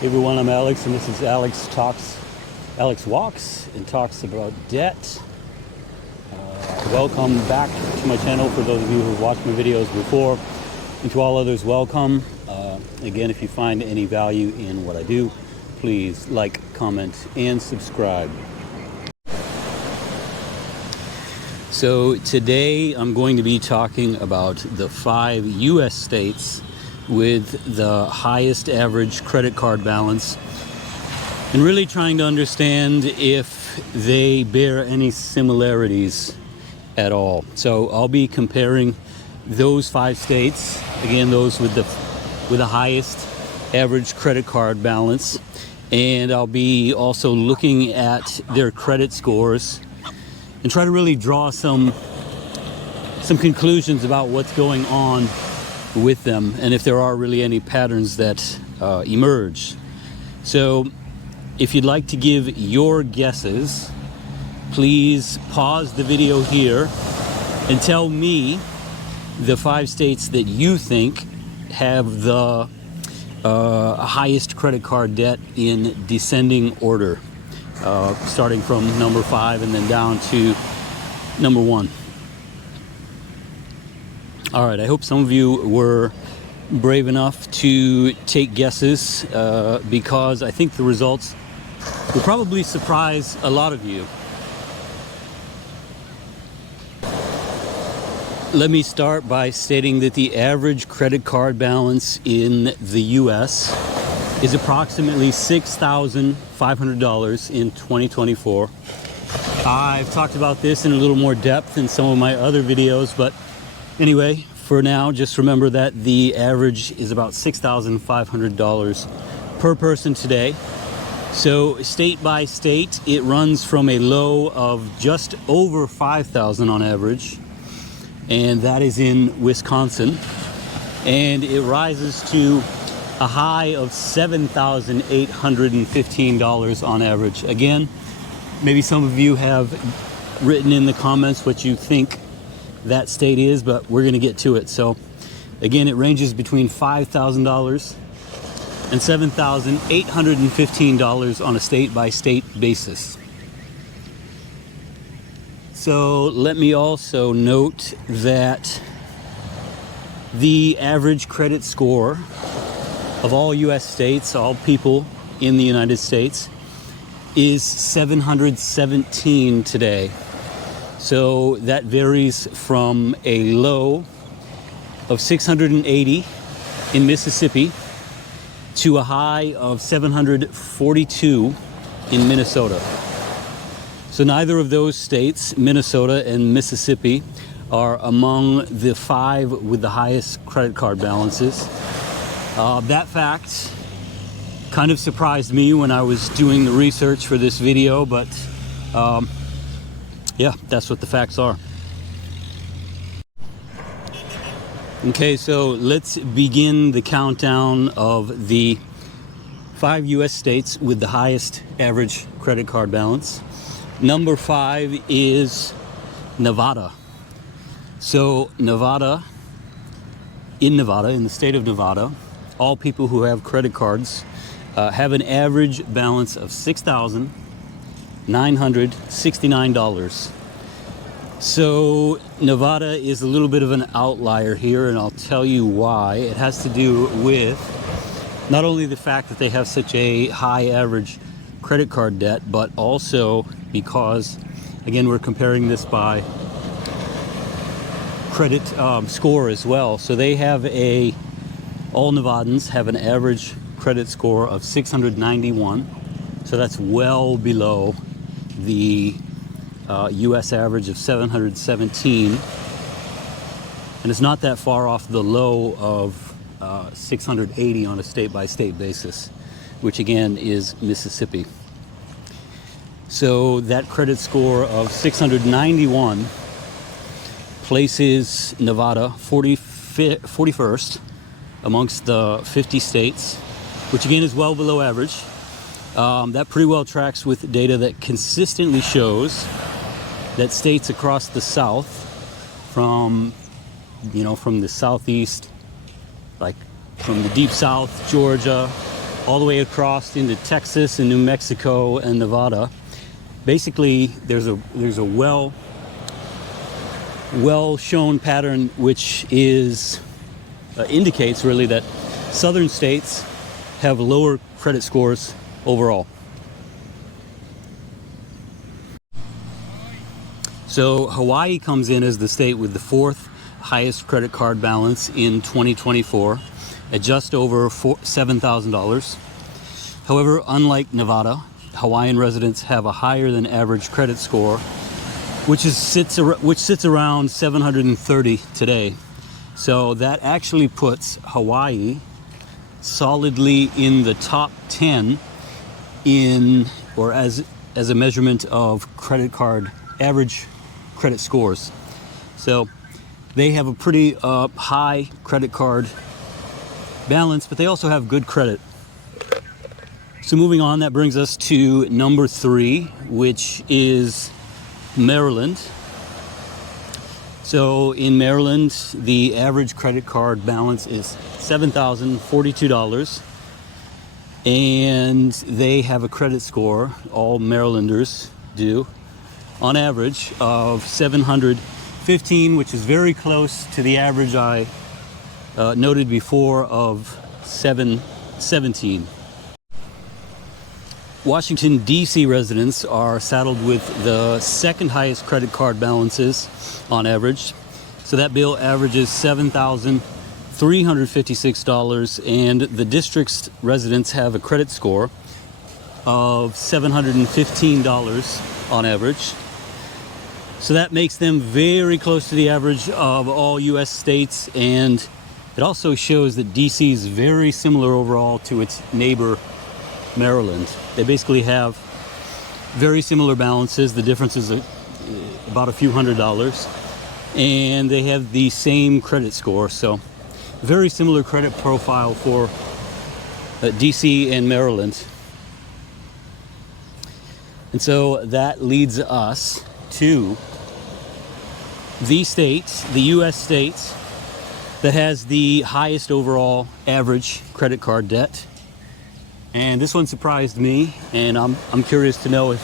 Hey everyone, I'm Alex, and this is Alex Walks and Talks about debt. Welcome back to my channel for those of you who have watched my videos before, and to all others, welcome. Again, if you find any value in what I do, please like, comment, and subscribe. So today I'm going to be talking about the 5 U.S. states with the highest average credit card balance, and really trying to understand if they bear any similarities at all. So I'll be comparing those 5 states, again, those with the highest average credit card balance, and I'll be also looking at their credit scores and try to really draw some conclusions about what's going on with them, and if there are really any patterns that emerge. So if you'd like to give your guesses, please pause the video here and tell me the 5 states that you think have the highest credit card debt in descending order, starting from number 5 and then down to number 1. All right, I hope some of you were brave enough to take guesses, because I think the results will probably surprise a lot of you. Let me start by stating that the average credit card balance in the U.S. is approximately $6,500 in 2024. I've talked about this in a little more depth in some of my other videos, but anyway, for now, just remember that the average is about $6,500 per person today. So state by state, it runs from a low of just over $5,000 on average, and that is in Wisconsin, and it rises to a high of $7,815 on average. Again, maybe some of you have written in the comments what you think that state is, but we're going to get to it. So again, it ranges between $5,000 and $7,815 on a state-by-state basis. So let me also note that the average credit score of all U.S. states, all people in the United States, is 717 today. So that varies from a low of 680 in Mississippi to a high of 742 in Minnesota. So neither of those states, Minnesota and Mississippi, are among the 5 with the highest credit card balances. That fact kind of surprised me when I was doing the research for this video, but yeah, that's what the facts are. Okay, so let's begin the countdown of the 5 U.S. states with the highest average credit card balance. Number 5 is Nevada. So in Nevada, in the state of Nevada, all people who have credit cards have an average balance of $6,969. So Nevada is a little bit of an outlier here, and I'll tell you why. It has to do with not only the fact that they have such a high average credit card debt, but also because, again, we're comparing this by credit score as well. So they have all Nevadans have an average credit score of 691. So that's well below the U.S. average of 717, and it's not that far off the low of 680 on a state-by-state basis, which again is Mississippi. So that credit score of 691 places Nevada 41st amongst the 50 states, which again is well below average. That pretty well tracks with data that consistently shows that states across the South, from the Southeast, like from the Deep South, Georgia, all the way across into Texas and New Mexico and Nevada. Basically, there's a well shown pattern which is indicates really that southern states have lower credit scores overall. So Hawaii comes in as the state with the fourth highest credit card balance in 2024 at just over $7,000. However, unlike Nevada, Hawaiian residents have a higher than average credit score, which sits around 730 today. So that actually puts Hawaii solidly in the top 10 as a measurement of credit card average credit scores. So they have a pretty high credit card balance, but they also have good credit. So moving on, that brings us to number 3, which is Maryland. So in Maryland, the average credit card balance is $7,042, and they have a credit score, all Marylanders do, on average of 715, which is very close to the average I noted before of 717. Washington, D.C. residents are saddled with the second highest credit card balances on average. So that bill averages $7,356, and the district's residents have a credit score of $715 on average. So that makes them very close to the average of all U.S. states, and it also shows that D.C. is very similar overall to its neighbor, Maryland. They basically have very similar balances. The difference is about a few $100s, and they have the same credit score. So very similar credit profile for DC and Maryland. And so that leads us to the states, the US states, that has the highest overall average credit card debt. And this one surprised me, and I'm curious to know if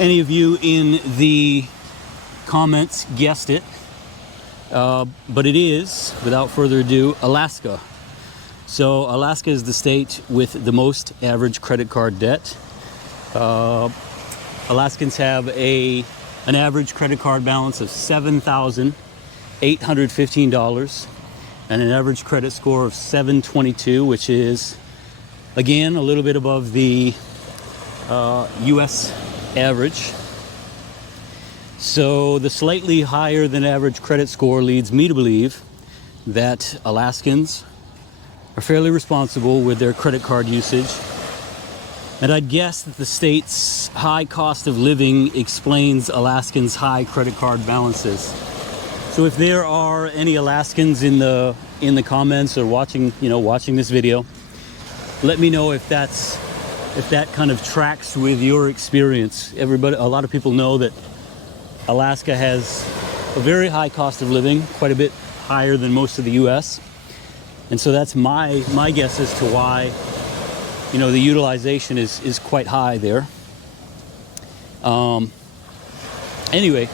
any of you in the comments guessed it. But it is, without further ado, Alaska. So Alaska is the state with the most average credit card debt. Alaskans have an average credit card balance of $7,815 and an average credit score of 722, which is, again, a little bit above the US average. So the slightly higher than average credit score leads me to believe that Alaskans are fairly responsible with their credit card usage. And I'd guess that the state's high cost of living explains Alaskans' high credit card balances. So if there are any Alaskans in the comments or watching this video, let me know if that kind of tracks with your experience. A lot of people know that Alaska has a very high cost of living, quite a bit higher than most of the US. And so that's my guess as to why, the utilization is quite high there. Anyway,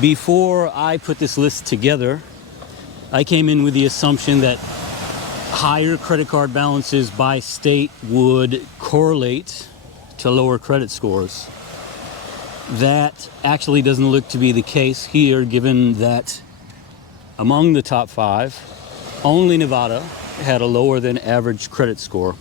before I put this list together, I came in with the assumption that higher credit card balances by state would correlate to lower credit scores. That actually doesn't look to be the case here, given that among the top 5, only Nevada had a lower than average credit score.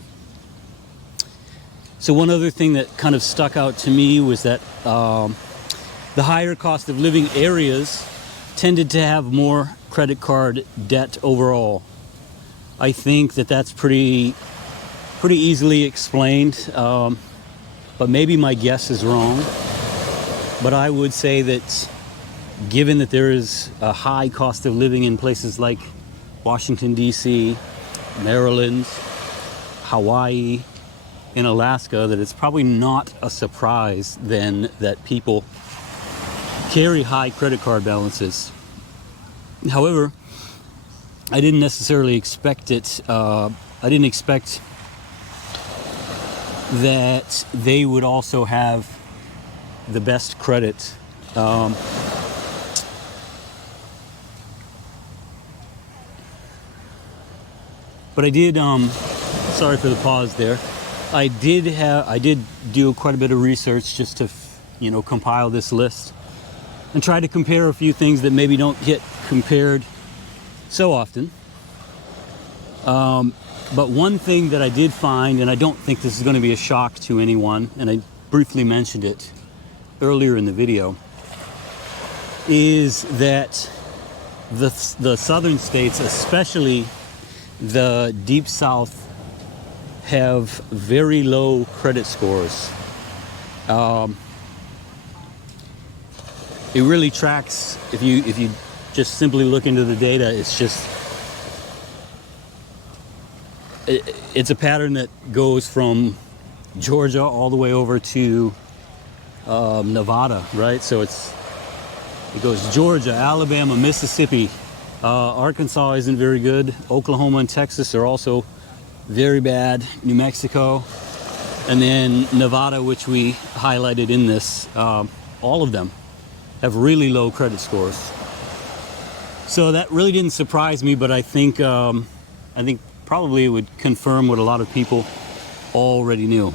So one other thing that kind of stuck out to me was that the higher cost of living areas tended to have more credit card debt overall. I think that's pretty easily explained, but maybe my guess is wrong. But I would say that given that there is a high cost of living in places like Washington, D.C., Maryland, Hawaii, and Alaska, that it's probably not a surprise then that people carry high credit card balances. However, I didn't necessarily expect it. I didn't expect that they would also have the best credit. But I did, sorry for the pause there. I did do quite a bit of research just to, compile this list and try to compare a few things that maybe don't get compared so often. But one thing that I did find, and I don't think this is going to be a shock to anyone, and I briefly mentioned it earlier in the video, is that the southern states, especially the Deep South, have very low credit scores. It really tracks, if you just simply look into the data, it's a pattern that goes from Georgia all the way over to Nevada, right? So it goes Georgia, Alabama, Mississippi, Arkansas isn't very good, Oklahoma and Texas are also very bad, New Mexico, and then Nevada, which we highlighted in this, all of them have really low credit scores. So that really didn't surprise me, but I think probably it would confirm what a lot of people already knew.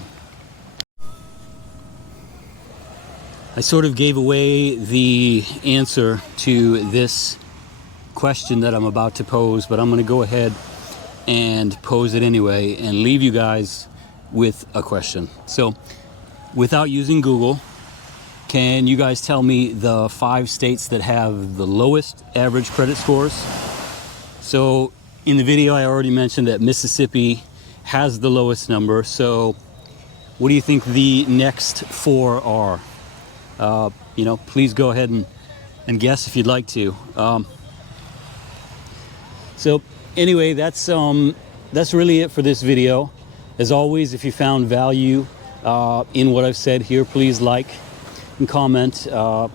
I sort of gave away the answer to this question that I'm about to pose, but I'm going to go ahead and pose it anyway and leave you guys with a question. So, without using Google, can you guys tell me the 5 states that have the lowest average credit scores? So, in the video, I already mentioned that Mississippi has the lowest number. So, what do you think the next 4 are? Please go ahead and guess if you'd like to. So anyway, that's really it for this video. As always, if you found value in what I've said here, please like and comment,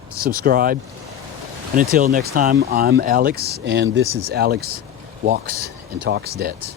subscribe. And until next time, I'm Alex, and this is Alex Walks and Talks Debt.